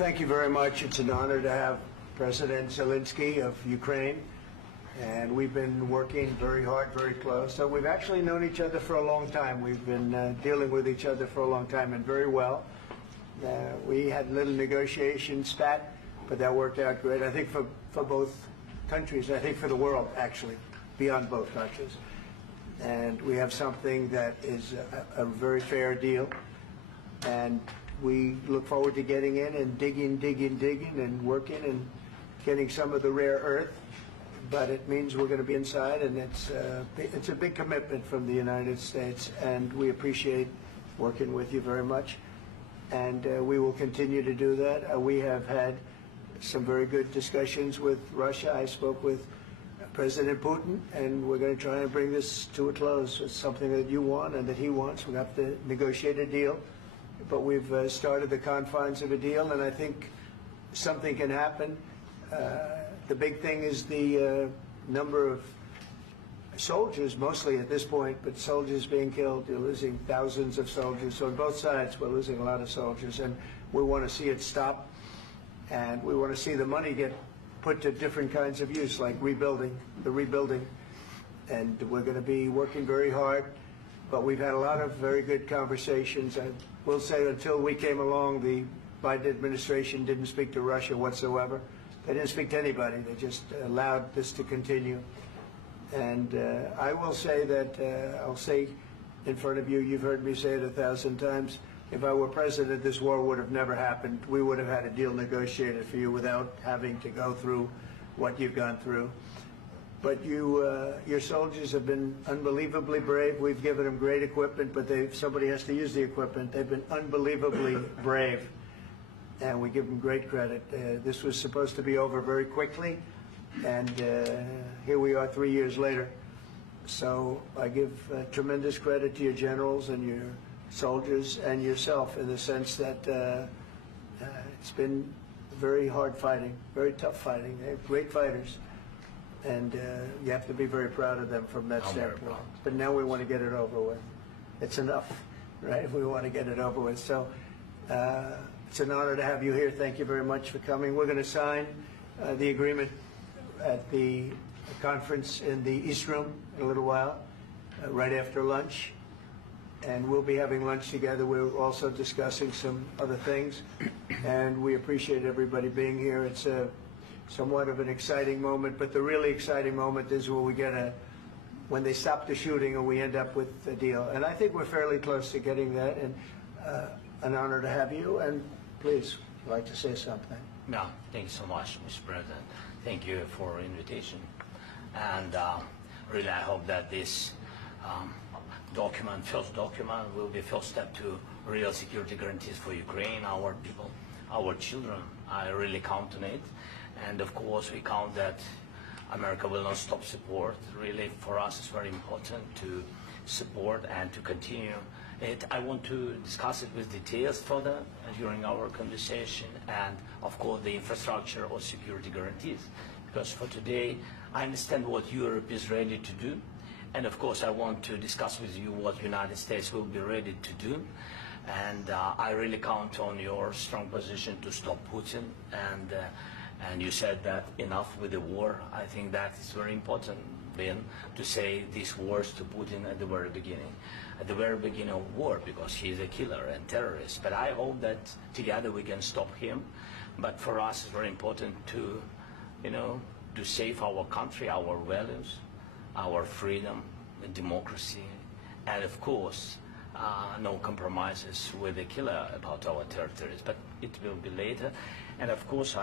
thank you very much. It's an honor to have President Zelensky of Ukraine, and we've been working very hard, very close. So we've actually known each other for a long time. We've been dealing with each other for a long time, and very well. We had a little negotiation spat, but that worked out great. I think for both countries, I think for the world, actually, beyond both countries. And we have something that is a very fair deal. And we look forward to getting in and digging and working and getting some of the rare earth. But it means we're going to be inside, and it's a big commitment from the United States, and we appreciate working with you very much. And we will continue to do that. We have had some very good discussions with Russia. I spoke with President Putin, and we're going to try and bring this to a close. It's something that you want and that he wants. We have to negotiate a deal, but we've started the confines of a deal, and I think something can happen. The big thing is the number of soldiers, mostly at this point, but soldiers being killed. You're losing thousands of soldiers. So on both sides, we're losing a lot of soldiers, and we want to see it stop, and we want to see the money get put to different kinds of use, like rebuilding, and we're going to be working very hard. But we've had a lot of very good conversations. I will say until we came along, the Biden administration didn't speak to Russia whatsoever. They didn't speak to anybody. They just allowed this to continue. And I will say that, I'll say in front of you, you've heard me say it 1,000 times, if I were president, this war would have never happened. We would have had a deal negotiated for you without having to go through what you've gone through. But your soldiers have been unbelievably brave. We've given them great equipment, but somebody has to use the equipment. They've been unbelievably brave, and we give them great credit. This was supposed to be over very quickly, and here we are 3 years later. So I give tremendous credit to your generals and your soldiers and yourself, in the sense that it's been very hard fighting, very tough fighting. They're great fighters, and you have to be very proud of them from that standpoint. But now we want to get it over with. It's enough, right? We want to get it over with. So it's an honor to have you here. Thank you very much for coming. We're going to sign the agreement at the conference in the East Room in a little while, right after lunch. And we'll be having lunch together. We're also discussing some other things, and we appreciate everybody being here. It's somewhat of an exciting moment, but the really exciting moment is when they stop the shooting and we end up with a deal. And I think we're fairly close to getting that, and an honor to have you. And please, if you'd like to say something. No, thank you so much, Mr. President. Thank you for the invitation. And really, I hope that this first document will be first step to real security guarantees for Ukraine, our people, our children. I really count on it. And of course, we count that America will not stop support. Really, for us, it's very important to support and to continue it. I want to discuss it with details further during our conversation, and of course, the infrastructure or security guarantees. Because for today, I understand what Europe is ready to do. And of course, I want to discuss with you what the United States will be ready to do. And I really count on your strong position to stop Putin. And you said that enough with the war. I think that is very important, Ben, to say these words to Putin at the very beginning of war, because he is a killer and terrorist. But I hope that together we can stop him. But for us, it's very important to, to save our country, our values, our freedom, democracy, and of course, no compromises with the killer about our territories. But it will be later. And of course,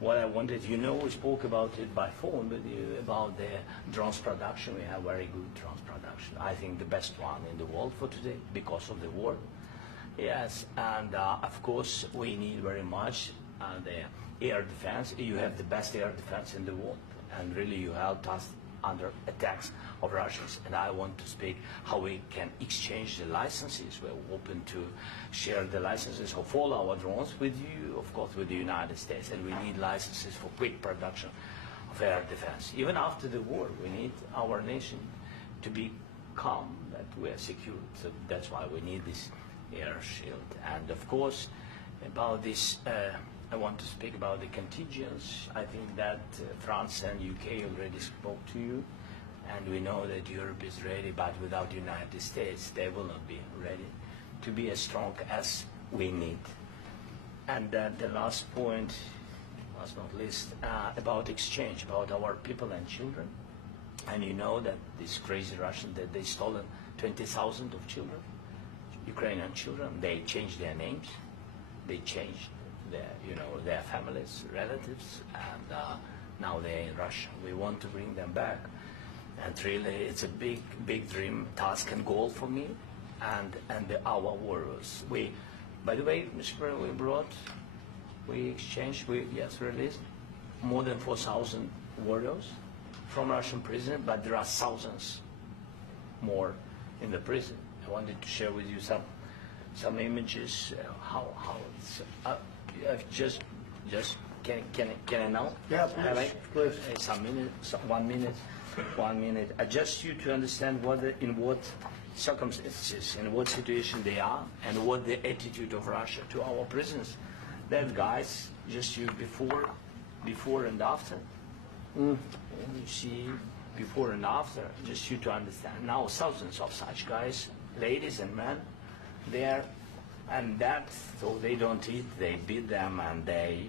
what I wanted, we spoke about it by phone with you about the drones production. We have very good drones production. I think the best one in the world for today because of the war. Yes, and of course, we need very much the air defense. You have the best air defense in the world, and really you helped us under attacks of Russians. And I want to speak how we can exchange the licenses. We're open to share the licenses of all our drones with you, of course, with the United States. And we need licenses for quick production of air defense. Even after the war, we need our nation to be calm, that we are secure. So that's why we need this air shield. And of course, about this I want to speak about the contingents. I think that France and UK already spoke to you, and we know that Europe is ready, but without the United States, they will not be ready to be as strong as we need. And then the last point, last not least, about exchange, about our people and children. And you know that these crazy Russians, that they stolen 20,000 of children, Ukrainian children. They changed their names, they changed their families, relatives, and now they're in Russia. We want to bring them back, and really, it's a big dream, task, and goal for me, and our warriors. By the way, Mr. President, we exchanged, released more than 4,000 warriors from Russian prison, but there are thousands more in the prison. I wanted to share with you some images. How it's. Just can I now? Yeah, please. Some minutes, 1 minute, 1 minute. Just you to understand in what circumstances, in what situation they are, and what the attitude of Russia to our prisons. That guys, just you before and after. And you see before and after, just you to understand. Now thousands of such guys, ladies and men, there. And that, so they don't eat, they beat them, and they,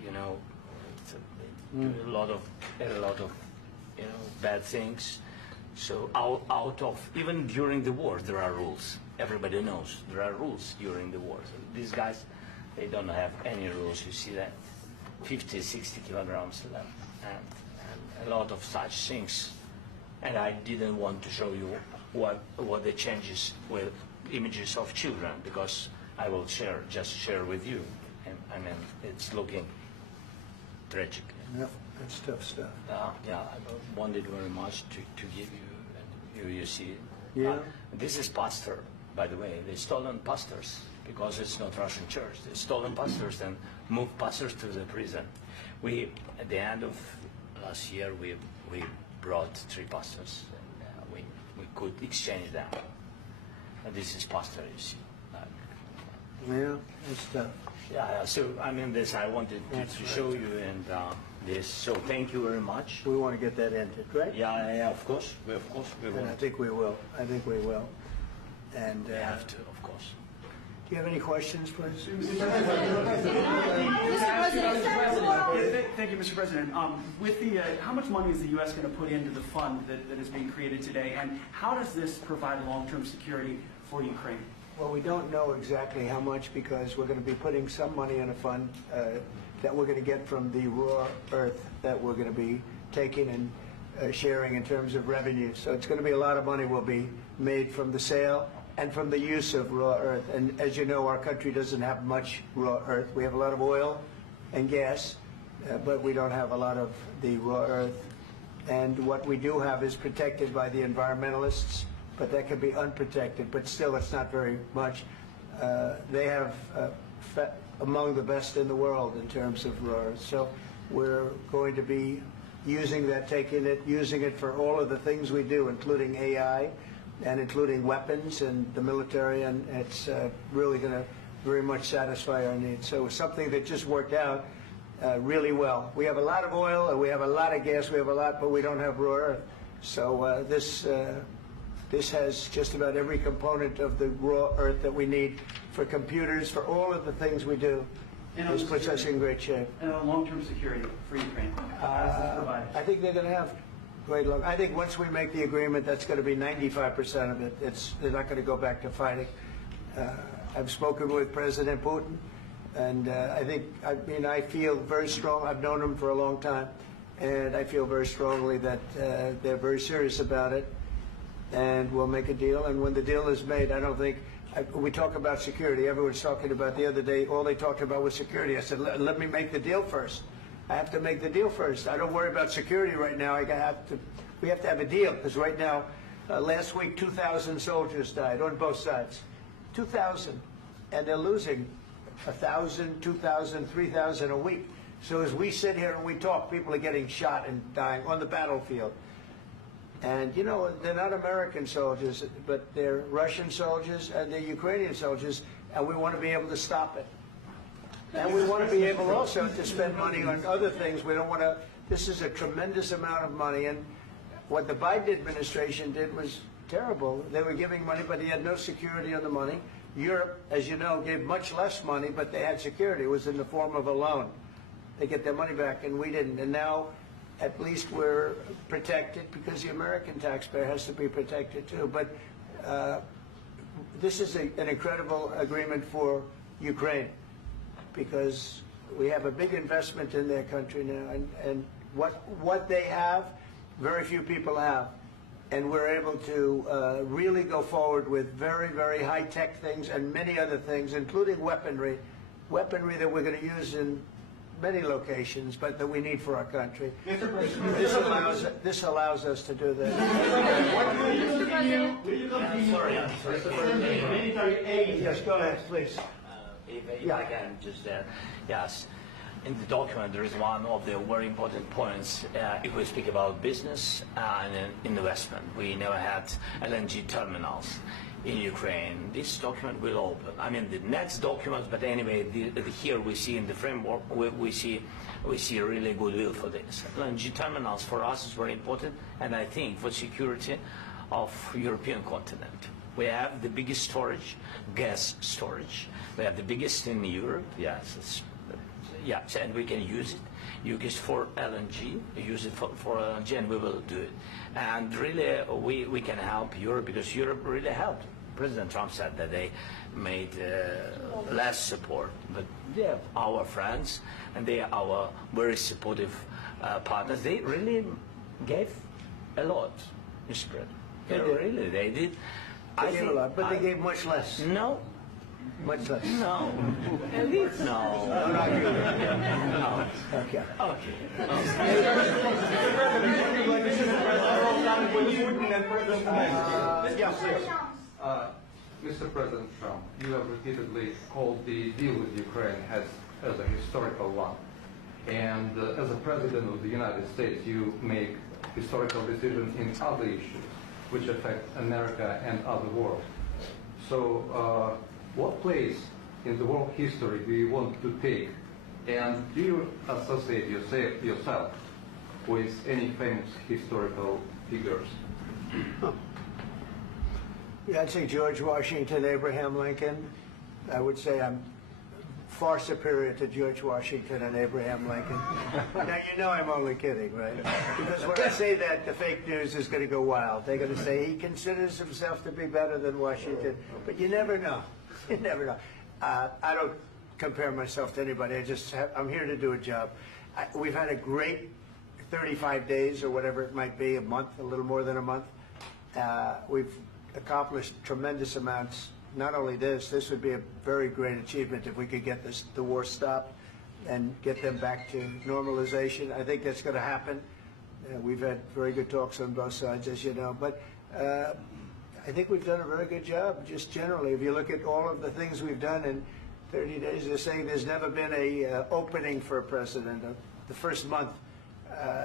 do a lot of bad things. So out of, even during the war, there are rules. Everybody knows there are rules during the war. So these guys, they don't have any rules. You see that, 50, 60 kilograms left, and a lot of such things. And I didn't want to show you what the changes with images of children, because I will just share with you. And I mean, it's looking tragic. Yeah, that's tough stuff. Yeah, I wanted very much to give you, and you see it. Yeah. This is pastor, by the way. They stolen pastors, because it's not Russian church. They stolen pastors and moved pastors to the prison. At the end of last year, we brought 3 pastors, and we could exchange them. And this is pastor, you see. Yeah, it's tough. Yeah, so I mean, this I wanted to show you, and this. So thank you very much. We want to get that ended, right? Yeah, of course. We will. And I think we will. And We have to, of course. do you have any questions, please? Thank you, Mr. President. With the, how much money is the U.S. going to put into the fund that is being created today, and how does this provide long-term security for Ukraine? Well, we don't know exactly how much, because we're going to be putting some money in a fund that we're going to get from the raw earth that we're going to be taking and sharing in terms of revenue. So it's going to be a lot of money will be made from the sale and from the use of raw earth. And as you know, our country doesn't have much raw earth. We have a lot of oil and gas, but we don't have a lot of the raw earth. And what we do have is protected by the environmentalists, but that can be unprotected, but still it's not very much. They have among the best in the world in terms of raw earth. So we're going to be using that, using it for all of the things we do, including AI and including weapons and the military, and it's really going to very much satisfy our needs. So it's something that just worked out really well. We have a lot of oil and we have a lot of gas, but we don't have raw earth. So this has just about every component of the raw earth that we need for computers, for all of the things we do. This puts us in great shape. And on long-term security for Ukraine, how does this provide? I think they're going to have great luck. I think once we make the agreement, that's going to be 95% of it. They're not going to go back to fighting. I've spoken with President Putin, and I feel very strong. I've known him for a long time, and I feel very strongly that they're very serious about it. And we'll make a deal. And when the deal is made, I don't think we talk about security. Everyone's talking about the other day. All they talked about was security. I said, let me make the deal first. I have to make the deal first. I don't worry about security right now. We have to have a deal, because right now, last week, 2,000 soldiers died on both sides. 2,000, and they're losing 1,000, 2,000, 3,000 a week. So as we sit here and we talk, people are getting shot and dying on the battlefield. And, you know, they're not American soldiers, but they're Russian soldiers and they're Ukrainian soldiers, and we want to be able to stop it. And we want to be able also to spend money on other things. We don't want to, this is a tremendous amount of money. And what the Biden administration did was terrible. They were giving money, but he had no security on the money. Europe, as you know, gave much less money, but they had security. It was in the form of a loan. They get their money back, and we didn't. And now, at least we're protected because the American taxpayer has to be protected too. But this is an incredible agreement for Ukraine because we have a big investment in their country now, and what they have, very few people have. And we're able to really go forward with very, very high-tech things and many other things, including weaponry that we're going to use in many locations, but that we need for our country. This allows us to do that. Will you continue sending military aid? Yes, go ahead, please. If I can just, yes. In the document, there is one of the very important points. If we speak about business and investment, we never had LNG terminals in Ukraine. This document will open. I mean, the next document, but anyway, here we see in the framework, we see really goodwill for this. LNG terminals for us is very important, and I think for security of European continent. We have the biggest storage, gas storage. We have the biggest in Europe. Yes, yes, and we can use it. Use it for LNG, use it for LNG, and we will do it. And really, we can help Europe because Europe really helped. President Trump said that they made less support, but they are our friends and they are our very supportive partners. They really gave a lot, Mr. President. They did. They gave a lot, but they gave much less. No. Much less. No. At least no. No, not you. No. Okay. Okay. Mr. President Trump, you have repeatedly called the deal with Ukraine as a historical one. And as a President of the United States, you make historical decisions in other issues which affect America and other world. So what place in the world history do you want to take? And do you associate yourself with any famous historical figures? Yeah, I'd say George Washington, Abraham Lincoln. I would say I'm far superior to George Washington and Abraham Lincoln. Now, you know I'm only kidding, right? Because when I say that, the fake news is going to go wild. They're going to say he considers himself to be better than Washington. But you never know. You never know. I don't compare myself to anybody. I'm here to do a job. We've had a great 35 days or whatever it might be, a month, a little more than a month. We've accomplished tremendous amounts. Not only this would be a very great achievement if we could get the war stopped and get them back to normalization. I think that's going to happen. We've had very good talks on both sides, as you know. But I think we've done a very good job, just generally. If you look at all of the things we've done in 30 days, they're saying there's never been a opening for a president. The first month,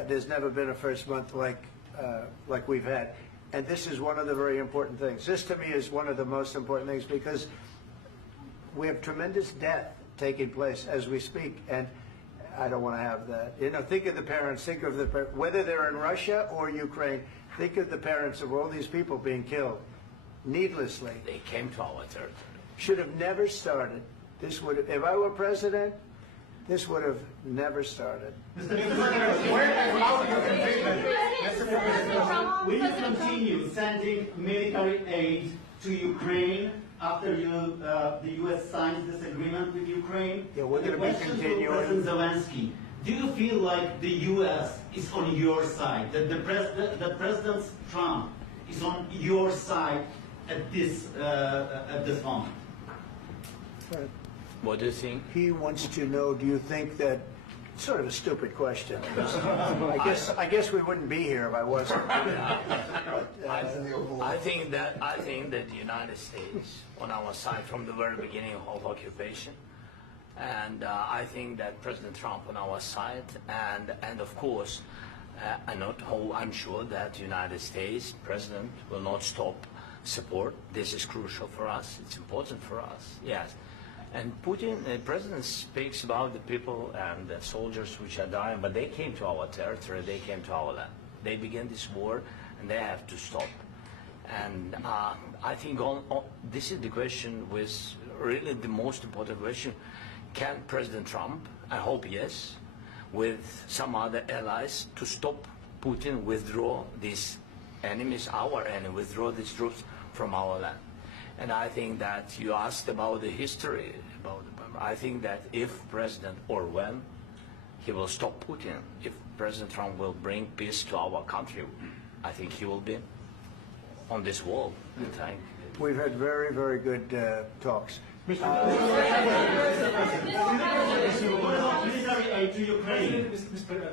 there's never been a first month like we've had. And this is one of the very important things. This, to me, is one of the most important things because we have tremendous death taking place as we speak, and I don't want to have that. You know, think of the parents, think of whether they're in Russia or Ukraine, think of the parents of all these people being killed needlessly. They came to our territory. Should have never started. This would have, if I were president, this would have never started. Mr. President, will you continue sending military aid to Ukraine after the U.S. signs this agreement with Ukraine? Yeah, we're going to be continuing. President Zelensky, do you feel like the U.S. is on your side, that President Trump is on your side at this moment? Right. What do you think? He wants to know, do you think that, sort of a stupid question. I guess we wouldn't be here if I wasn't. I think that the United States on our side from the very beginning of occupation, and I think that President Trump on our side, and of course, I'm sure that the United States President will not stop support. This is crucial for us. It's important for us. Yes. And Putin, the president speaks about the people and the soldiers which are dying, but they came to our territory, they came to our land. They began this war, and they have to stop. And I think this is the question, with really the most important question. Can President Trump, I hope yes, with some other allies, to stop Putin, withdraw these enemies, our enemy, withdraw these troops from our land? And I think that you asked about the history, I think that if President, or when, he will stop Putin, if President Trump will bring peace to our country, I think he will be on this wall in time. We've had very, very good talks. What about military aid to Ukraine?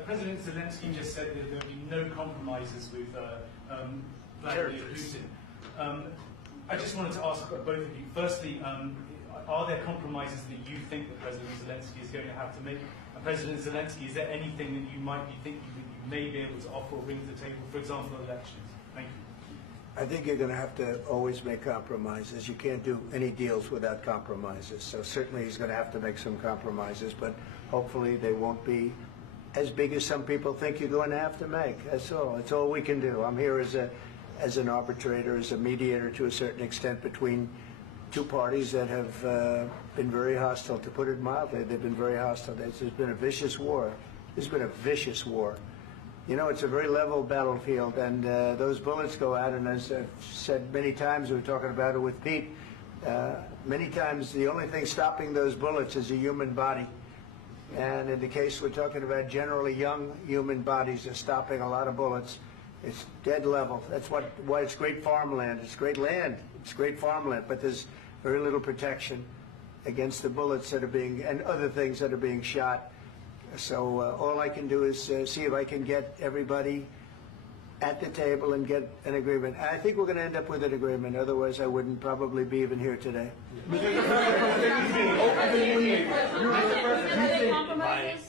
President Zelensky just said that there will be no compromises with Vladimir Putin. I just wanted to ask both of you. Firstly, are there compromises that you think that President Zelensky is going to have to make? And President Zelensky, is there anything that you might be thinking that you may be able to offer or bring to the table, for example, elections? Thank you. I think you're going to have to always make compromises. You can't do any deals without compromises. So certainly he's going to have to make some compromises, but hopefully they won't be as big as some people think you're going to have to make. That's all. That's all we can do. I'm here as an arbitrator, as a mediator to a certain extent between two parties that have been very hostile, to put it mildly. They've been very hostile. There's been a vicious war. There's been a vicious war. You know, it's a very level battlefield, and those bullets go out, and as I've said many times, we were talking about it with Pete, many times the only thing stopping those bullets is a human body. And in the case we're talking about, generally young human bodies are stopping a lot of bullets. It's dead level. That's why it's great farmland. It's great land. It's great farmland, but there's very little protection against the bullets that are being, and other things that are being shot. So all I can do is see if I can get everybody at the table and get an agreement. And I think we're going to end up with an agreement. Otherwise, I wouldn't probably be even here today.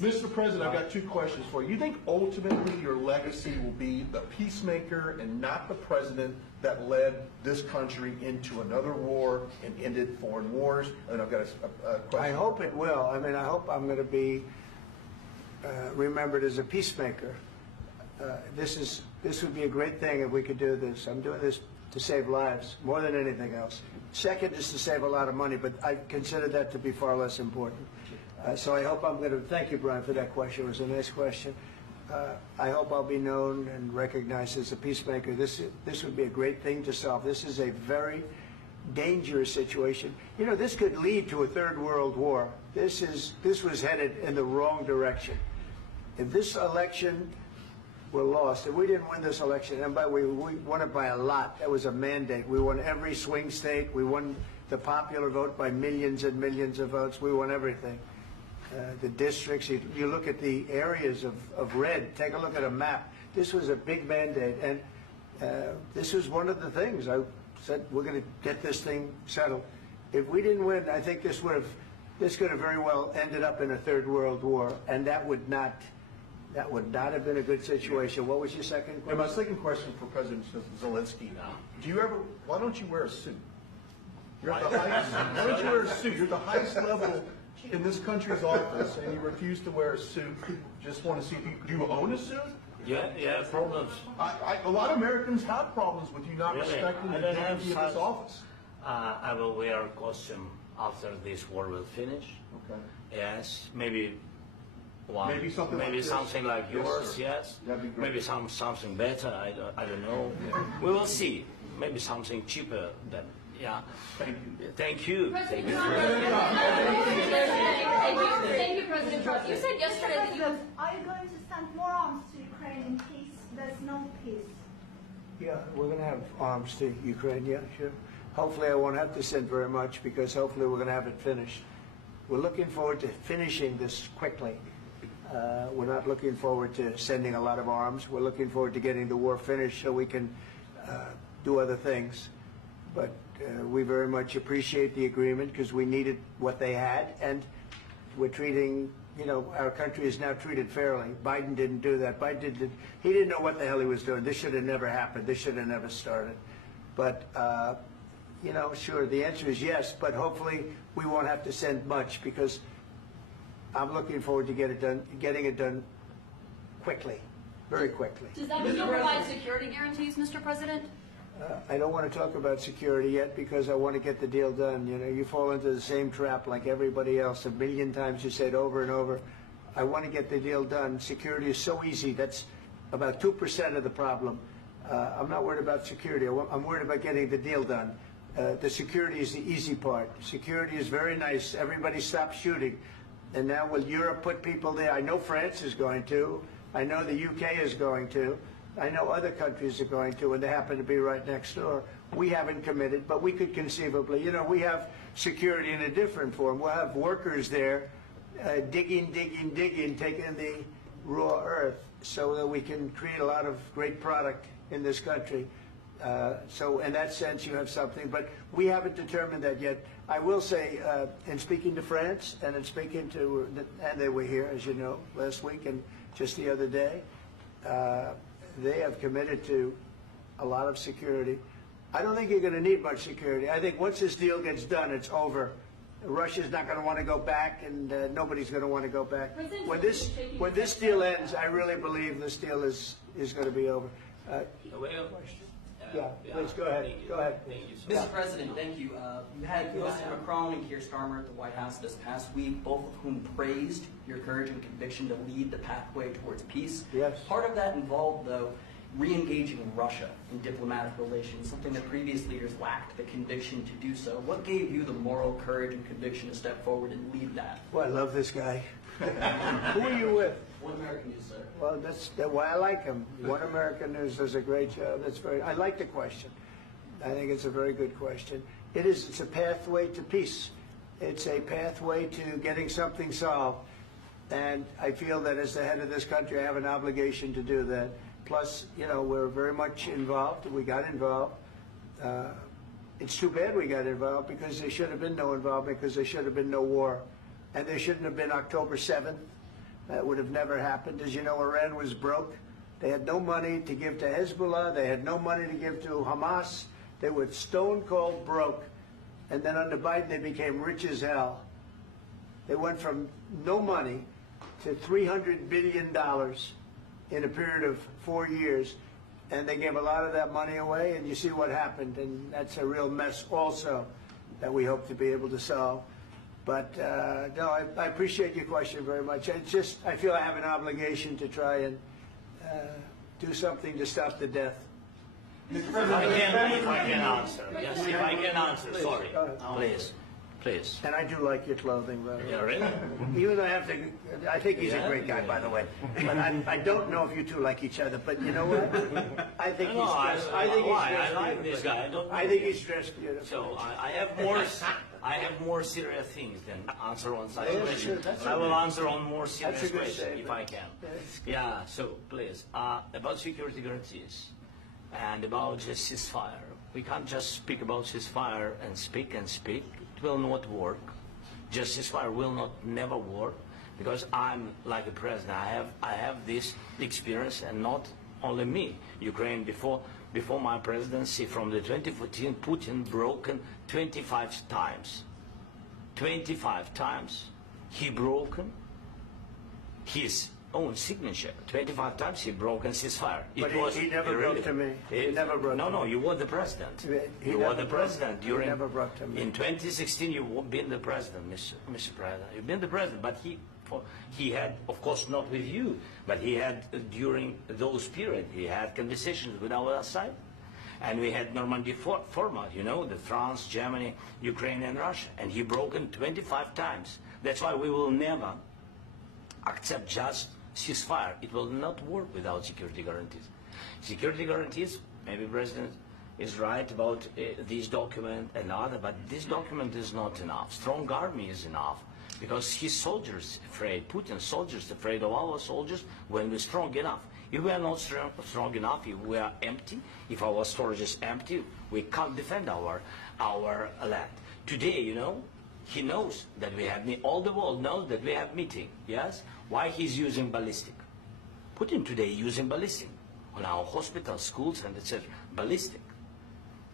Mr. President, I've got two questions for you. You think ultimately your legacy will be the peacemaker and not the president that led this country into another war and ended foreign wars? And I've got a question. I hope it will. I mean, I hope I'm going to be remembered as a peacemaker. This would be a great thing if we could do this. I'm doing this to save lives more than anything else. Second is to save a lot of money, but I consider that to be far less important. So I hope I'm going to, thank you, Brian, for that question. It was a nice question. I hope I'll be known and recognized as a peacemaker. This would be a great thing to solve. This is a very dangerous situation. You know, this could lead to a third world war. This was headed in the wrong direction. If this election were lost, if we didn't win this election, and by the way, we won it by a lot. That was a mandate. We won every swing state. We won the popular vote by millions and millions of votes. We won everything. The districts, you look at the areas of red, take a look at a map. This was a big mandate, and this was one of the things. I said, we're going to get this thing settled. If we didn't win, I think this could have very well ended up in a third world war, and that would not have been a good situation. What was your second question? And my second question for President Zelensky: why don't you wear a suit? You're at the highest, why don't you wear a suit? You're at the highest level in this country's office, and you refuse to wear a suit. Just want to see if do you own a suit? Yeah, problems. A lot of Americans have problems with you not respecting the dignity of this office. I will wear a costume after this war will finish. Okay. Yes, maybe one. Maybe something like this. Something like Yes, yours. sir. Yes. That'd be great. Maybe something better. I don't know. We will see. Maybe something cheaper than. Yeah. Thank you. Thank you. President Trump. Thank you, President Trump. You said yesterday that you have. Are you going to send more arms to Ukraine in case there's no peace? Yeah, we're going to have arms to Ukraine, yeah, sure. Hopefully I won't have to send very much, because hopefully we're going to have it finished. We're looking forward to finishing this quickly. We're not looking forward to sending a lot of arms. We're looking forward to getting the war finished so we can do other things. But we very much appreciate the agreement, because we needed what they had, and we're treating, you know, our country is now treated fairly. Biden didn't do that. He didn't know what the hell he was doing. This should have never happened. This should have never started. But you know, sure, the answer is yes, but hopefully we won't have to send much because I'm looking forward to getting it done quickly, very quickly. Does that mean you'll provide security guarantees, Mr. President? I don't want to talk about security yet because I want to get the deal done. You know, you fall into the same trap like everybody else. A million times you said over and over. I want to get the deal done. Security is so easy. That's about 2% of the problem. I'm not worried about security. I'm worried about getting the deal done. The security is the easy part. Security is very nice. Everybody stopped shooting. And now will Europe put people there? I know France is going to. I know the UK is going to. I know other countries are going to, and they happen to be right next door. We haven't committed, but we could conceivably. You know, we have security in a different form. We'll have workers there digging, taking the raw earth so that we can create a lot of great product in this country. So in that sense, you have something, but we haven't determined that yet. I will say, in speaking to France and in speaking to, and they were here, as you know, last week and just the other day, they have committed to a lot of security. I don't think you're going to need much security. I think once this deal gets done, it's over. Russia's not going to want to go back, and nobody's going to want to go back. When this deal ends, I really believe this deal is going to be over. Yeah, please go ahead. Go ahead. Mr. President, thank you. You had Mr. Macron and Keir Starmer at the White House this past week, both of whom praised your courage and conviction to lead the pathway towards peace. Yes. Part of that involved, though, re-engaging Russia in diplomatic relations, something that previous leaders lacked the conviction to do so. What gave you the moral courage and conviction to step forward and lead that? Well, I love this guy. Who are you with? One American News, sir. Well, that's why I like him. One American News does a great job. I like the question. I think it's a very good question. It's a pathway to peace. It's a pathway to getting something solved. And I feel that as the head of this country, I have an obligation to do that. Plus, you know, we're very much involved. We got involved. It's too bad we got involved because there should have been no involvement because there should have been no war. And there shouldn't have been October 7th. That would have never happened. As you know, Iran was broke. They had no money to give to Hezbollah. They had no money to give to Hamas. They were stone cold broke. And then under Biden, they became rich as hell. They went from no money to $300 billion in a period of 4 years. And they gave a lot of that money away, and you see what happened. And that's a real mess also that we hope to be able to solve. But no, I appreciate your question very much. It's just, I feel I have an obligation to try and do something to stop the death. If I can answer. Yes, if I can answer, sorry. Please. And I do like your clothing, by the way. Yeah, really? Even though I think he's a great guy, by the way. But I don't know if you two like each other. But you know what? I think he's dressed. I like this guy. I think he's dressed beautiful. So I have more serious things than answer on such Yeah, questions. sure, that's I will okay. answer on more serious That's a good questions if statement. I can. Yes. Yeah. So please, about security guarantees and about the ceasefire. We can't just speak about ceasefire and speak and speak. It will not work. Just ceasefire will never work because I'm like a president. I have this experience, and not only me. Ukraine before my presidency, from the 2014, Putin broken 25 times. 25 times he broken his own signature. 25 times he broken ceasefire. But he never broke to me. He never broke to me. No, you were the president. He You were the never president broke- he during. never broke to me. In 2016, you've been the president, Mr. President. You've been the president, but he had, of course, not with you, but he had during those periods. He had conversations with our side, and we had Normandy format. You know, the France, Germany, Ukraine, and Russia, and he broken 25 times. That's why we will never accept just ceasefire. It will not work without security guarantees. Security guarantees, maybe President is right about this document and other, but this document is not enough. Strong army is enough because his soldiers afraid, Putin's soldiers afraid of our soldiers when we're strong enough. If we are not strong enough, if we are empty, if our storage is empty, we can't defend our land. Today, you know, he knows that we have, all the world knows that we have meeting, yes? Why he's using ballistic? Putin today using ballistic on our hospitals, schools, and etc. Ballistic.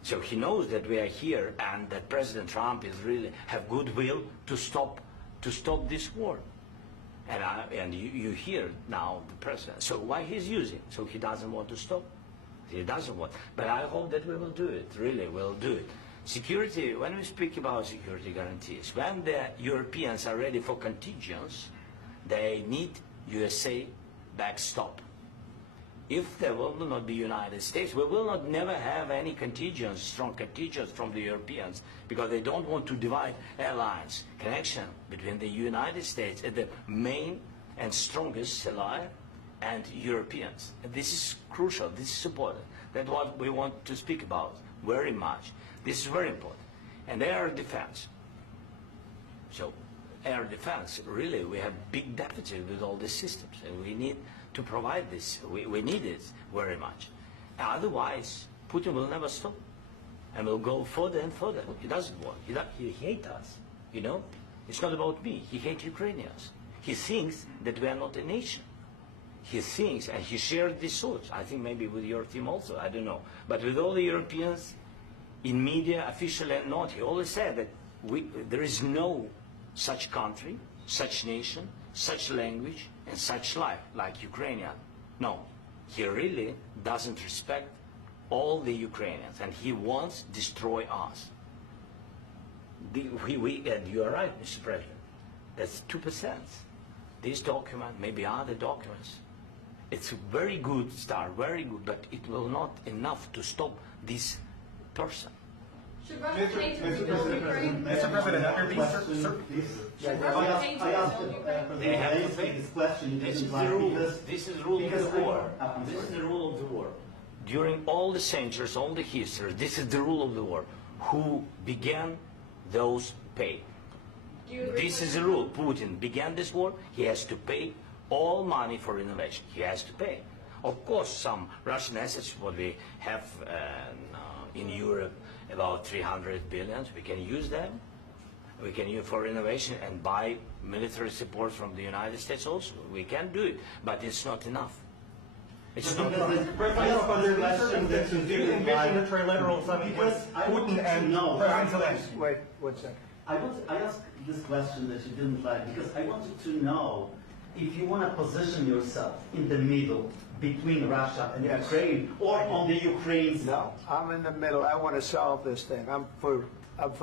So he knows that we are here and that President Trump is really have goodwill to stop this war. And you hear now the president. So why he's using? So he doesn't want to stop. He doesn't want. But I hope that we will do it. Really, we'll do it. Security. When we speak about security guarantees, when the Europeans are ready for contingents, they need USA backstop. If there will not be United States, we will not never have any contingents, strong contingents from the Europeans, because they don't want to divide alliance, connection between the United States and the main and strongest ally and Europeans. And this is crucial, this is important. That's what we want to speak about very much. This is very important. And air defense. So air defense, really, we have big deficit with all these systems, and we need to provide this. We need it very much. Otherwise, Putin will never stop, and will go further and further. He doesn't want. He hates us. You know, it's not about me. He hates Ukrainians. He thinks that we are not a nation. He thinks, and he shared these thoughts. I think maybe with your team also. I don't know, but with all the Europeans, in media, officially and not, he always said that there is no such country, such nation, such language, and such life like Ukrainian. No, he really doesn't respect all the Ukrainians, and he wants to destroy us. And you are right, Mr. President. That's 2%. This document, maybe other documents, it's a very good start, very good, but it will not enough to stop this person. Should Russia pay to rebuild Ukraine? Mr. President, under these Should Russia pay to rebuild Ukraine? They have to pay. This question This isn't is the like rule. because This is the rule of because the war. I'm This is sorry. the rule of the war. During all the centuries, all the history, this is the rule of the war. Who began, those pay. Do you agree This with is the rule. Putin began this war. He has to pay all money for innovation. He has to pay. Of course, some Russian assets, what we have in Europe, about 300 billion, we can use them. We can use for innovation and buy military support from the United States also. We can do it, but it's not enough. It's not enough. Do you envision a trilateral summit Because with I want Putin to and know. President Zelensky? Wait, 1 second. I asked this question that you didn't like because I wanted to know if you want to position yourself in the middle between Russia and Yes. Ukraine or on the Ukraine's. No, I'm in the middle. I want to solve this thing. I'm for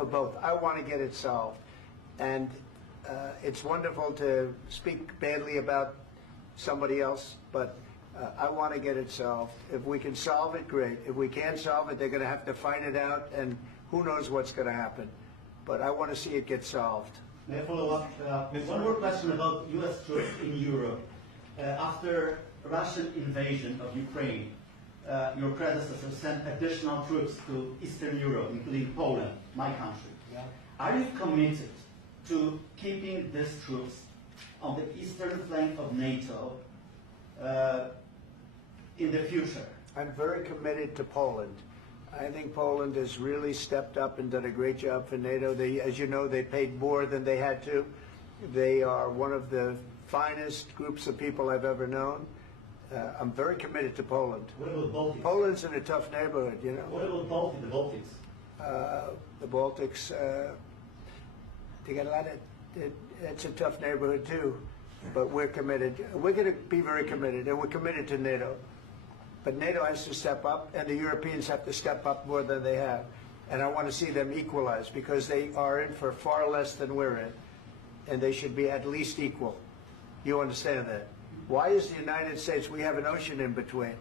both. I want to get it solved. And it's wonderful to speak badly about somebody else, but I want to get it solved. If we can solve it, great. If we can't solve it, they're going to have to fight it out, and who knows what's going to happen. But I want to see it get solved. May I follow up? One more question about U.S. troops in Europe. After Russian invasion of Ukraine, your predecessor sent additional troops to Eastern Europe, including Poland, my country. Yeah. Are you committed to keeping these troops on the eastern flank of NATO in the future? I'm very committed to Poland. I think Poland has really stepped up and done a great job for NATO. They, as you know, they paid more than they had to. They are one of the finest groups of people I've ever known. I'm very committed to Poland. What about Baltics? Poland's in a tough neighborhood, you know. What about the Baltics? The Baltics, they got a lot of, it's a tough neighborhood too. But we're committed. We're going to be very committed, and we're committed to NATO. But NATO has to step up, and the Europeans have to step up more than they have. And I want to see them equalize, because they are in for far less than we're in. And they should be at least equal. You understand that? Why is the United States, we have an ocean in between.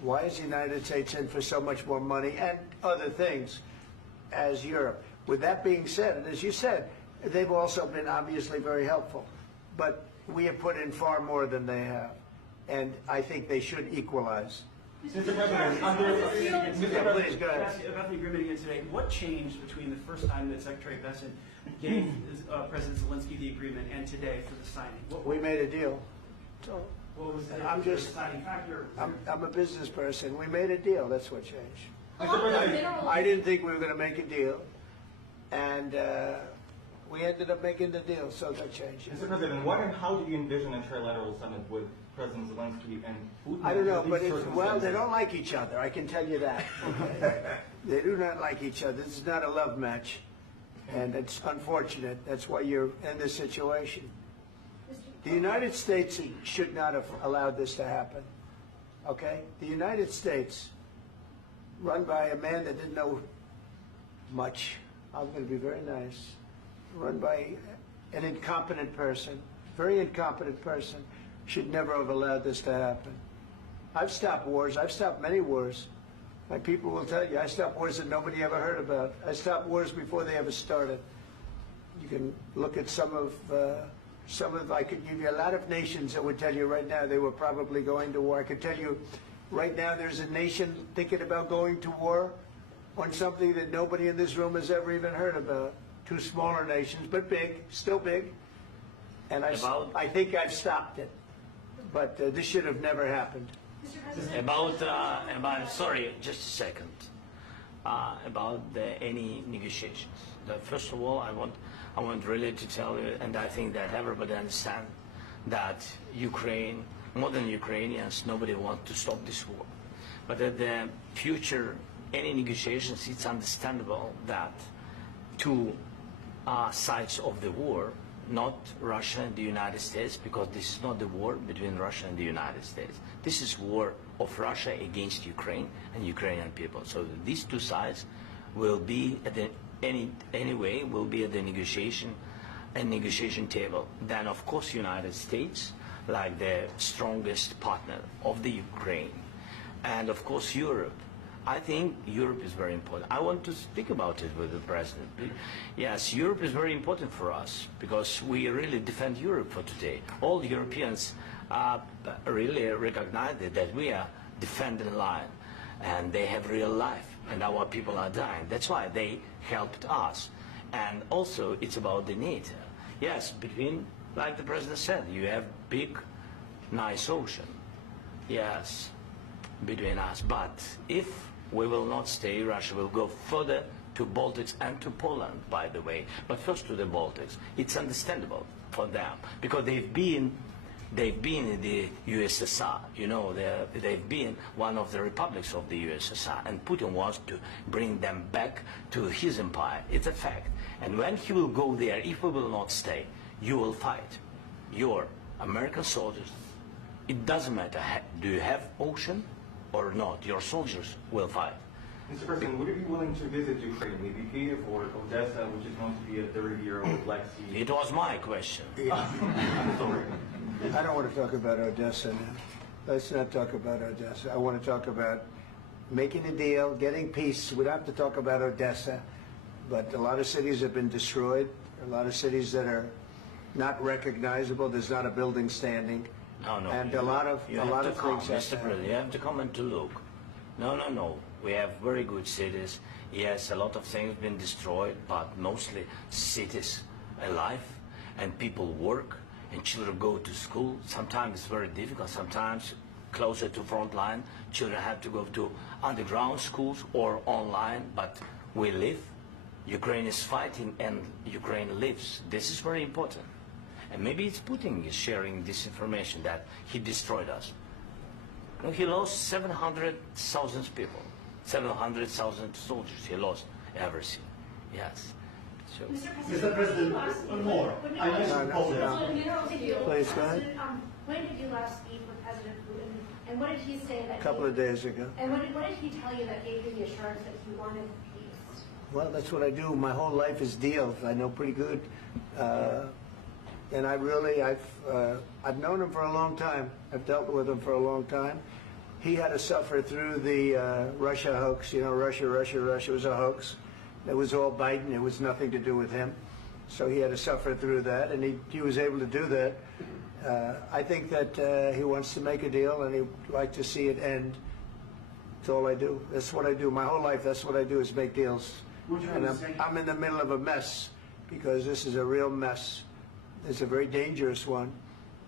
Why is the United States in for so much more money and other things as Europe? With that being said, and as you said, they've also been obviously very helpful. But we have put in far more than they have. And I think they should equalize. Mr. President, Please, go ahead. About the agreement again today, what changed between the first time that Secretary Bessent gave President Zelensky the agreement and today for the signing? We made a deal. So What was the I'm just- deciding factor? I'm a business person. We made a deal. That's what changed. Mr. President, I didn't think we were going to make a deal, and we ended up making the deal, so that changed. Mr. President, what and how do you envision a trilateral summit with President Zelensky and Putin. I don't know, under but these well, they circumstances? don't like each other, I can tell you that. They do not like each other. This is not a love match, and it's unfortunate. That's why you're in this situation. The United States should not have allowed this to happen, okay? The United States, run by a man that didn't know much, I'm going to be very nice, run by an incompetent person, very incompetent person, should never have allowed this to happen. I've stopped wars. I've stopped many wars. My people will tell you, I stopped wars that nobody ever heard about. I stopped wars before they ever started. You can look at some of, I could give you a lot of nations that would tell you right now they were probably going to war. I could tell you right now there's a nation thinking about going to war on something that nobody in this room has ever even heard about. Two smaller nations, but big, still big. And I think I've stopped it. But this should have never happened. Sorry, just a second. About any negotiations. First of all, I want really to tell you, and I think that everybody understands that Ukraine, more than Ukrainians, nobody wants to stop this war. But at the future, any negotiations, it's understandable that two sides of the war, not Russia and the United States, because this is not the war between Russia and the United States. This is war of Russia against Ukraine and Ukrainian people. So these two sides will be at the anyway will be at the negotiation table. Then of course United States, like the strongest partner of the Ukraine, and of course Europe. I think Europe is very important. I want to speak about it with the President. Yes, Europe is very important for us because we really defend Europe for today. All Europeans really recognize that we are defending line and they have real life and our people are dying. That's why they helped us. And also it's about the NATO. Yes, between, like the President said, you have big, nice ocean. Yes, between us. But if we will not stay, Russia will go further to Baltics and to Poland, by the way. But first to the Baltics. It's understandable for them because they've been in the USSR. You know, they've been one of the republics of the USSR, and Putin wants to bring them back to his empire. It's a fact. And when he will go there, if we will not stay, you will fight. Your American soldiers, it doesn't matter, do you have ocean or not, your soldiers will fight. Mr. President, would you be willing to visit Ukraine, maybe Kyiv or Odessa, which is known to be a 30-year-old Black Sea? It was my question. I'm sorry. I don't want to talk about Odessa now. Let's not talk about Odessa. I want to talk about making a deal, getting peace. We don't have to talk about Odessa, but a lot of cities have been destroyed. A lot of cities that are not recognizable. There's not a building standing. No. And a lot of things. Mr. President, you have to come and to look. No. We have very good cities. Yes, a lot of things have been destroyed, but mostly cities alive, and people work, and children go to school. Sometimes it's very difficult. Sometimes closer to front line, children have to go to underground schools or online, but we live. Ukraine is fighting, and Ukraine lives. This is very important. And maybe it's Putin is sharing this information that he destroyed us. You know, he lost 700,000 people, 700,000 soldiers. He lost everything. Yes. So. Mr. President, one more. I mentioned Poland. Please, go ahead. When did you last speak with President Putin, and what did he say that? A couple of days ago. And what did he tell you that gave you the assurance that he wanted peace? Well, that's what I do. My whole life is deals. I know pretty good. And I've known him for a long time. I've dealt with him for a long time. He had to suffer through the Russia hoax. You know, Russia was a hoax. It was all Biden. It was nothing to do with him. So he had to suffer through that, and he was able to do that. I think that he wants to make a deal, and he'd like to see it end. That's all I do. That's what I do. My whole life, that's what I do is make deals. And I'm in the middle of a mess because this is a real mess. It's a very dangerous one.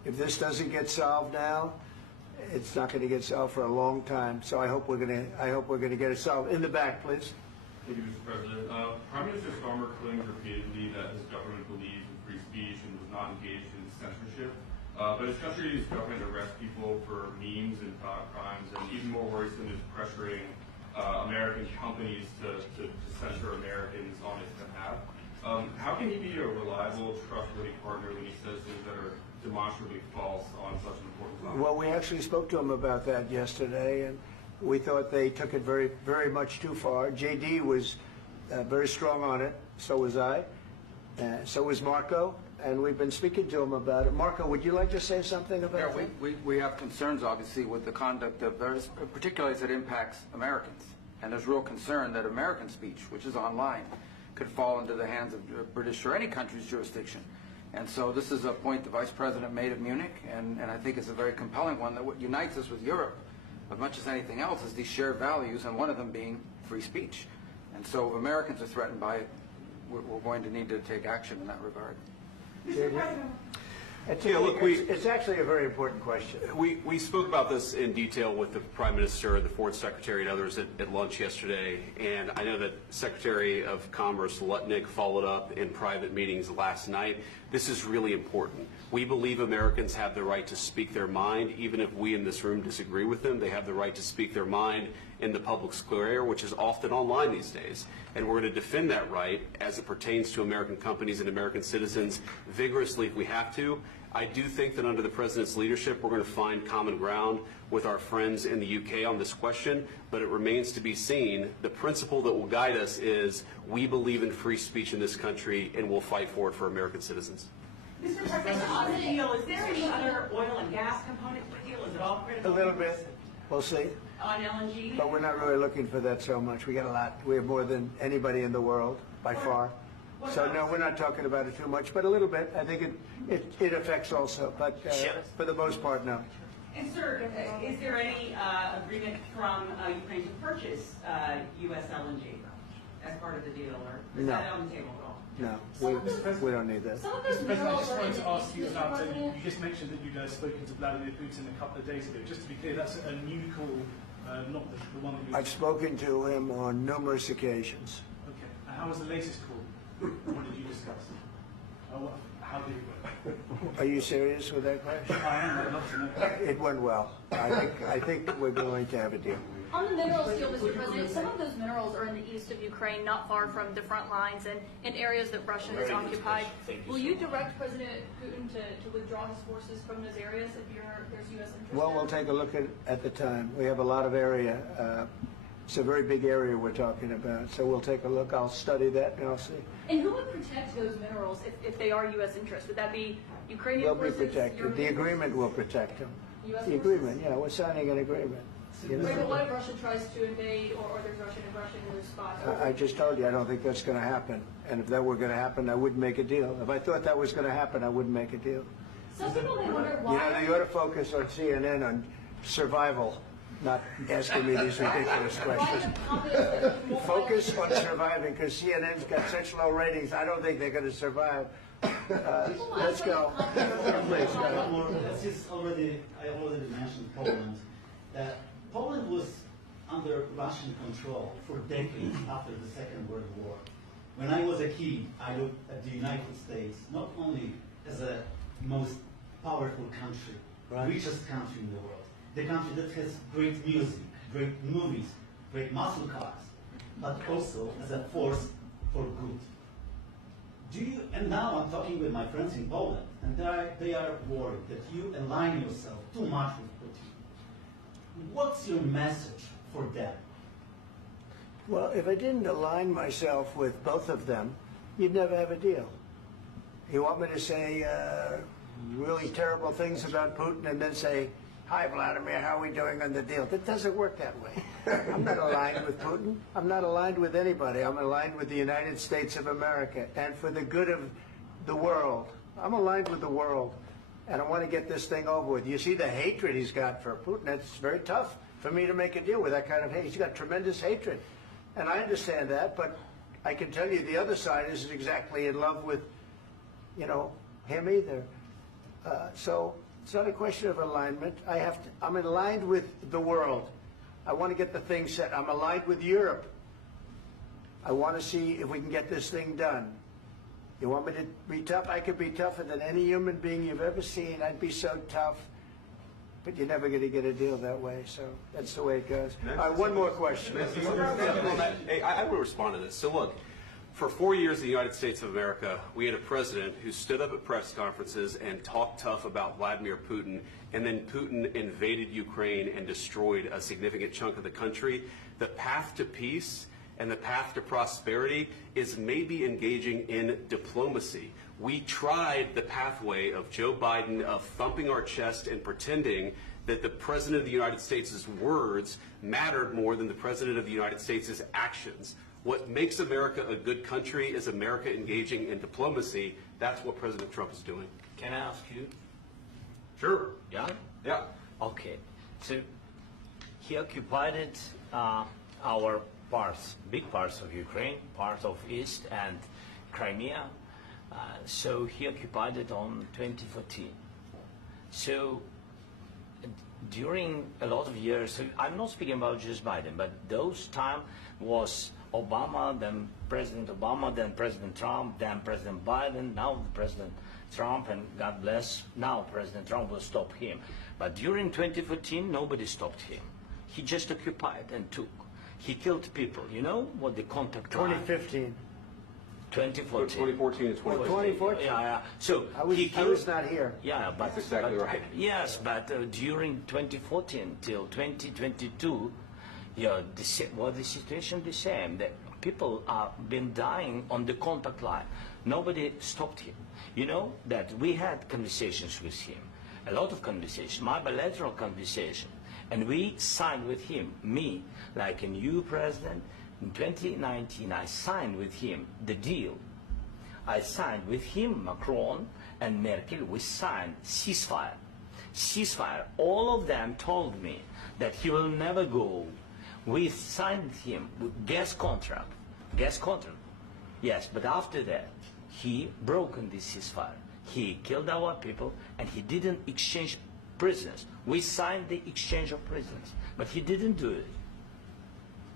If this doesn't get solved now, it's not going to get solved for a long time. So I hope we're going to get it solved. In the back, please. Thank you, Mr. President. Prime Minister Starmer claimed repeatedly that his government believes in free speech and was not engaged in censorship. But his country's government arrests people for memes and thought crimes, and even more worrisome is pressuring American companies to censor Americans on his behalf. How can he be a reliable, trustworthy partner when he says things that are demonstrably false on such an important topic? Well, we actually spoke to him about that yesterday, and we thought they took it very, very much too far. JD was very strong on it. So was I. So was Marco. And we've been speaking to him about it. Marco, would you like to say something about that? We have concerns, obviously, with the conduct of various, particularly as it impacts Americans. And there's real concern that American speech, which is online, could fall into the hands of British or any country's jurisdiction. And so this is a point the Vice President made at Munich, and I think it's a very compelling one, that what unites us with Europe, as much as anything else, is these shared values, and one of them being free speech. And so if Americans are threatened by it, we're going to need to take action in that regard. Mr. President. It's actually a very important question. We spoke about this in detail with the Prime Minister, the Foreign Secretary, and others at lunch yesterday. And I know that Secretary of Commerce Lutnick followed up in private meetings last night. This is really important. We believe Americans have the right to speak their mind, even if we in this room disagree with them. They have the right to speak their mind in the public square, which is often online these days. And we're going to defend that right as it pertains to American companies and American citizens vigorously if we have to. I do think that under the President's leadership, we're going to find common ground with our friends in the UK on this question, but it remains to be seen. The principle that will guide us is we believe in free speech in this country, and we'll fight for it for American citizens. Mr. President, on the deal, is there any other oil and gas component to the deal? Is it all critical? A little bit. We'll see. On LNG? But we're not really looking for that so much. We got a lot. We have more than anybody in the world, by far. So no, we're not talking about it too much, but a little bit. I think it affects also, but for the most part, no. And sir, is there any agreement from Ukraine to purchase U.S. LNG as part of the deal, or is that on the table at all? No, we don't need that. Mr. President, I just wanted to ask you about, you just mentioned that you'd spoken to Vladimir Putin a couple of days ago. Just to be clear, that's a new call, not the one that you... I've spoken to him on numerous occasions. Okay. And how was the latest call? What did you discuss? How did it go? Are you serious with that question? I am. I'd love to know. It went well. I think we're going to have a deal. On the minerals deal, Mr. President, some of those minerals are in the east of Ukraine, not far from the front lines and in areas that Russia has occupied. Will you direct President Putin to withdraw his forces from those areas if there's U.S. interest? Well, we'll take a look at the time. We have a lot of area. It's a very big area we're talking about, so we'll take a look. I'll study that and I'll see. And who would protect those minerals if they are U.S. interests? Would that be Ukrainian They'll be forces? protected. The agreement will protect them. US The agreement, yeah, we're signing an agreement. You know? Right, but what if Russia tries to invade or there's Russian aggression in those spots? I just told you I don't think that's going to happen. And if that were going to happen, I wouldn't make a deal. If I thought that was going to happen, I wouldn't make a deal. Some people may wonder why. You know, you ought to focus on CNN on survival, not asking me these ridiculous questions. Focus on surviving, because CNN's got such low ratings. I don't think they're going to survive. Let's go. Please, One more. I already mentioned Poland. Poland was under Russian control for decades after the Second World War. When I was a kid, I looked at the United States not only as a most powerful country, richest country in the world, the country that has great music, great movies, great muscle cars, but also as a force for good. And now I'm talking with my friends in Poland, and they are worried that you align yourself too much with Putin. What's your message for them? Well, if I didn't align myself with both of them, you'd never have a deal. You want me to say really terrible things about Putin and then say, "Hi, Vladimir, how are we doing on the deal?" That doesn't work that way. I'm not aligned with Putin. I'm not aligned with anybody. I'm aligned with the United States of America and for the good of the world. I'm aligned with the world, and I want to get this thing over with. You see the hatred he's got for Putin. It's very tough for me to make a deal with that kind of hate. He's got tremendous hatred, and I understand that, but I can tell you the other side isn't exactly in love with, him either. So it's not a question of alignment. I'm aligned with the world. I want to get the thing set. I'm aligned with Europe. I want to see if we can get this thing done. You want me to be tough? I could be tougher than any human being you've ever seen. I'd be so tough. But you're never going to get a deal that way, so that's the way it goes. All right, one more question. Hey, I will respond to this. So look, for 4 years in the United States of America, we had a president who stood up at press conferences and talked tough about Vladimir Putin, and then Putin invaded Ukraine and destroyed a significant chunk of the country. The path to peace and the path to prosperity is maybe engaging in diplomacy. We tried the pathway of Joe Biden of thumping our chest and pretending that the President of the United States' words mattered more than the President of the United States' actions. What makes America a good country is America engaging in diplomacy. That's what President Trump is doing. Can I ask you? Sure. Yeah? Yeah. Okay. So he occupied our parts, big parts of Ukraine, part of East and Crimea. So he occupied it on 2014. So during a lot of years, so I'm not speaking about just Biden, but those time was Obama, then President Obama, then President Trump, then President Biden, now President Trump, and God bless, now President Trump will stop him. But during 2014, nobody stopped him. He just occupied and took. He killed people. You know what the contact line? 2015. 2014 and 2014. Yeah. So I was not here. Yeah, but that's exactly right. Yes, but during 2014 till 2022, yeah, the situation the same. The people are been dying on the contact line. Nobody stopped him. You know that we had conversations with him, a lot of conversations, my bilateral conversation, and we signed with him. Me, like a new president. In 2019, I signed with him the deal. I signed with him, Macron and Merkel, we signed ceasefire. Ceasefire. All of them told me that he will never go. We signed with him with gas contract. Gas contract. Yes, but after that, he broken this ceasefire. He killed our people and he didn't exchange prisoners. We signed the exchange of prisoners, but he didn't do it.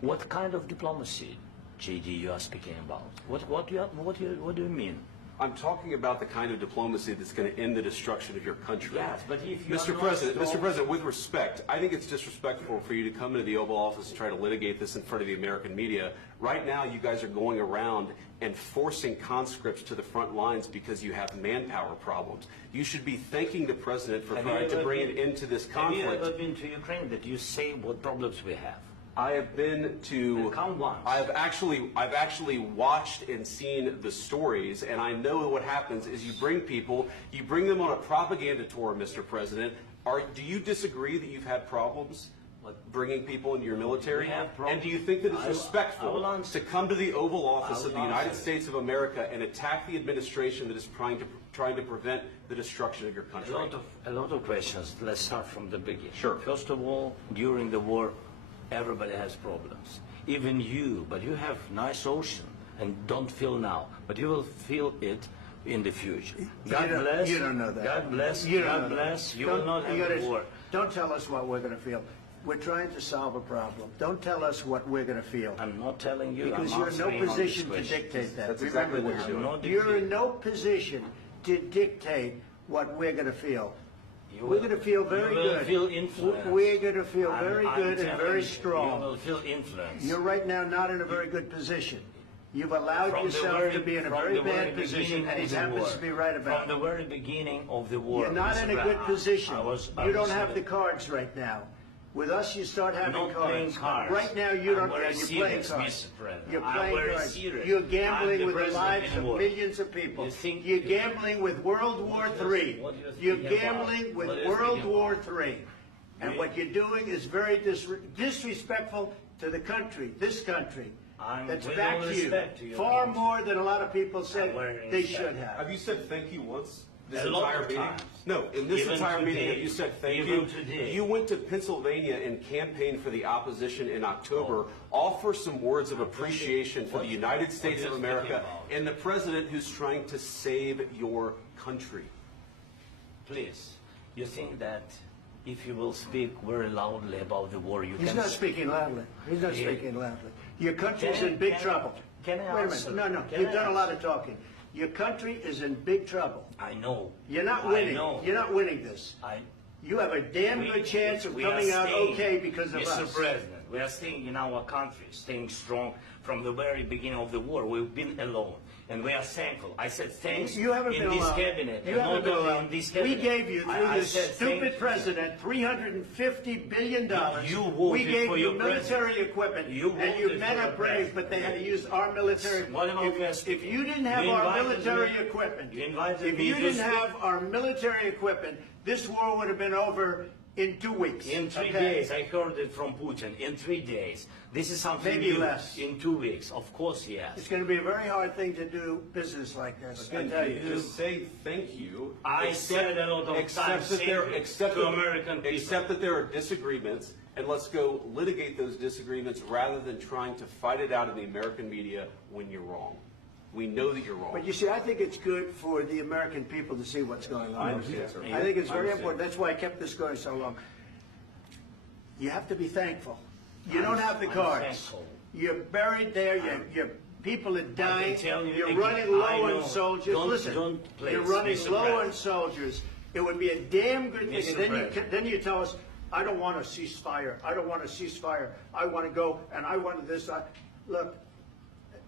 What kind of diplomacy, JD, you are speaking about? What do you mean? I'm talking about the kind of diplomacy that's going to end the destruction of your country. Yes, but if you Mr. President, with respect, I think it's disrespectful for you to come into the Oval Office and try to litigate this in front of the American media. Right now, you guys are going around and forcing conscripts to the front lines because you have manpower problems. You should be thanking the President for trying to bring an end to this conflict. Have you ever been to Ukraine that you say what problems we have? I have been to. Count once. I've actually watched and seen the stories, and I know what happens is you bring them on a propaganda tour, Mr. President. Do you disagree that you've had problems bringing people into your military? And do you think that it's respectful to come to the Oval Office of the United States of America and attack the administration that is trying to prevent the destruction of your country? A lot of questions. Let's start from the beginning. Sure. First of all, during the war, everybody has problems. Even you, but you have nice ocean and don't feel now, but you will feel it in the future. God bless. You don't know that. God bless. You God bless. You will not have a war. Don't tell us what we're going to feel. We're trying to solve a problem. Don't tell us what we're going to feel. I'm not telling you. Because you're in no position to dictate that. That's exactly what you're doing. You're in no position to dictate what we're going to feel. We're going to feel very good. You will feel influence. We're going to feel very good and very You strong. will feel influence. You're right now not in a very good position. You've allowed yourself to be in a very bad position, and he happens to be right about it. From the very beginning of the war. You're not in a good position. You don't have the cards right now. With us, you start having not cards. playing cards. Right now, you don't. Very You're serious, playing cards. Mr. President. You're I'm playing very cards. serious. You're I'm gambling the with the president lives of anymore. millions of people. You think You're gambling with World War III. What do you think You're about? gambling with What do you World think War about? III. And what you're doing is very disrespectful to the country, this country. That's with back all to you. respect to you, Far more than a lot of people say they should have. Have you said thank you once? This A lot entire of meeting? times. No, in this Even entire meeting, today. have you said thank Even you? today. You went to Pennsylvania and campaigned for the opposition in October. Offer some words of appreciation for the United States of America and the president who's trying to save your country. Please, you think that if you will speak very loudly about the war, you He's can... not speaking loudly. He's not speaking loudly. Your country's Can I- in big can I- trouble. can I Wait a answer? minute. No. Can You've I done a lot answer? of talking. Your country is in big trouble. I know. You're not I winning. know. You're not winning this. You have a damn good chance of coming out okay because of us. Mr. President, we are staying in our country, staying strong from the very beginning of the war. We've been alone, and we are thankful. I said thanks You haven't in been this alone. cabinet. You and haven't not been only alone. in this We cabinet. gave you, through I this said stupid thank you. president, $350 billion. You voted we gave for you your military president. equipment, You and you voted men for are your brave, president. but they had to use our military. What about If you didn't have You our invited military me. equipment, You invited if me you to didn't speak. have our military equipment, this war would have been over in 2 weeks. In 3 okay? days, I heard it from Putin. In 3 days. This is something Maybe new. less. In 2 weeks, of course, yes. It's going to be a very hard thing to do business like this. I Again, tell you you. just say thank you. I said a lot of times that there, thank you except to that- American people. Except that there are disagreements, and let's go litigate those disagreements rather than trying to fight it out in the American media when you're wrong. We know that you're wrong. But you see, I think it's good for the American people to see what's going on. I understand, sir. I think it's I very understand. important. That's why I kept this going so long. You have to be thankful. You don't have the I'm cards. thankful. You're buried there. Your people are dying. tell you You're again, running I low know. on soldiers. Don't- Listen, don't please, you're running Mr. low on President. soldiers. It would be a damn good thing. Mr. And then President. then you tell us, I don't want a ceasefire. I don't want a ceasefire. I want to go and I want this. Look,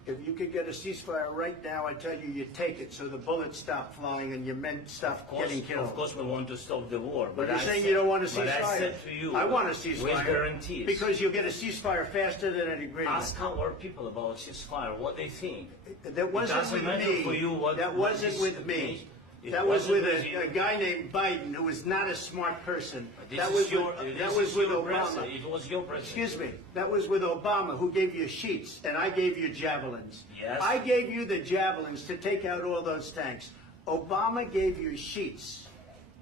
if you could get a ceasefire right now, I tell you, you take it so the bullets stop flying and your men stop getting killed. Of course, we want to stop the war. But you're I saying said- you don't want a ceasefire. But I said to you, I want a with ceasefire. guarantees. Because you'll get a ceasefire faster than an agreement. Ask our people about ceasefire, what they think. That wasn't doesn't with matter me. for you what- That what wasn't is- with me. It That was wasn't with with you. a guy named Biden, who was not a smart person. This That is was your- with, this that is was with your Obama. president. It was your president. Excuse me. That was with Obama, who gave you sheets, and I gave you javelins. Yes. I gave you the javelins to take out all those tanks. Obama gave you sheets.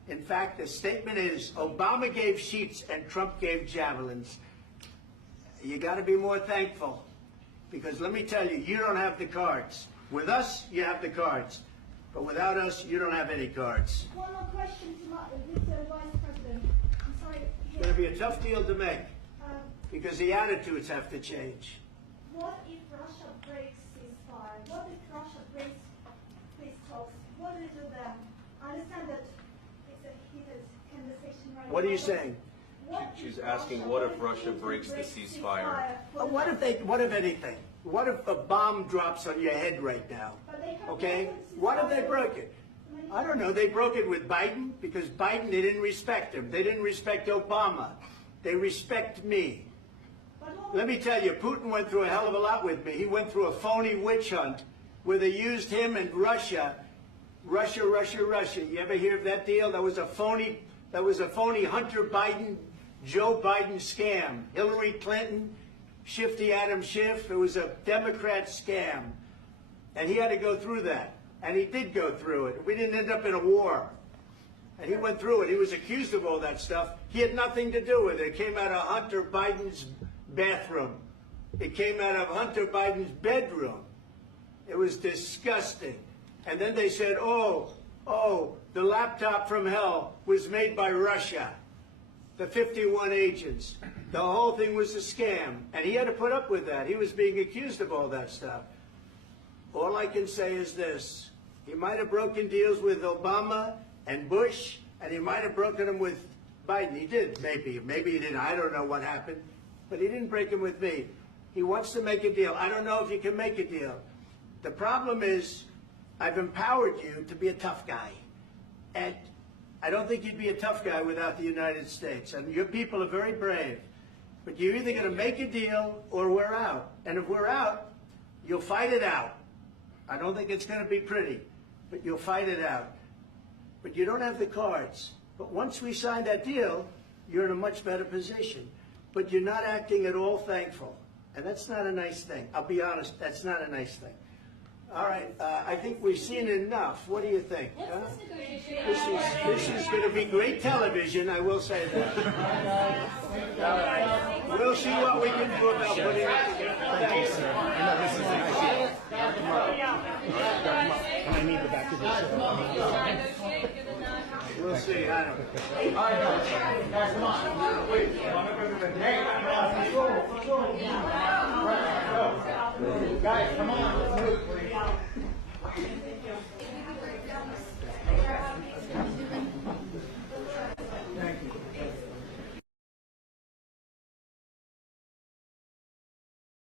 In fact, the statement is Obama gave sheets and Trump gave javelins. You got to be more thankful, because let me tell you, you don't have the cards. With us, you have the cards. But without us, you don't have any cards. One more question to Mr. Vice President. I'm sorry. It's going to be a tough deal to make, Uh, because the attitudes have to change. What if Russia breaks ceasefire? What if Russia breaks peace talks? What do you do then? I understand that it's a heated conversation right now. What are you but saying? what She's if asking, what if Russia breaks the ceasefire? What if anything? What if a bomb drops on your head right now? Okay? What if they broke it? I don't know. They broke it with Biden because Biden, they didn't respect him. They didn't respect Obama. They respect me. Let me tell you, Putin went through a hell of a lot with me. He went through a phony witch hunt where they used him and Russia. Russia. You ever hear of that deal? That was a phony Hunter Biden, Joe Biden scam. Hillary Clinton, Shifty Adam Schiff. It was a Democrat scam. And he had to go through that. And he did go through it. We didn't end up in a war. And he went through it. He was accused of all that stuff. He had nothing to do with it. It came out of Hunter Biden's bathroom. It came out of Hunter Biden's bedroom. It was disgusting. And then they said, oh, the laptop from hell was made by Russia. The 51 agents. The whole thing was a scam. And he had to put up with that. He was being accused of all that stuff. All I can say is this. He might have broken deals with Obama and Bush, and he might have broken them with Biden. He did, maybe. Maybe he didn't. I don't know what happened. But he didn't break them with me. He wants to make a deal. I don't know if you can make a deal. The problem is, I've empowered you to be a tough guy. And I don't think you'd be a tough guy without the United States. And your people are very brave. But you're either going to make a deal or we're out. And if we're out, you'll fight it out. I don't think it's going to be pretty, but you'll fight it out. But you don't have the cards. But once we sign that deal, you're in a much better position. But you're not acting at all thankful. And that's not a nice thing. I'll be honest, that's not a nice thing. All right, I think we've seen enough. What do you think? Huh? This is going to be great television, I will say that. All right. We'll see what we can do about putting it together. Thank you, sir. And I need the back of this. We'll see. I don't know. All right, guys, come on. Wait. Hey, guys, come on. Let's move, please.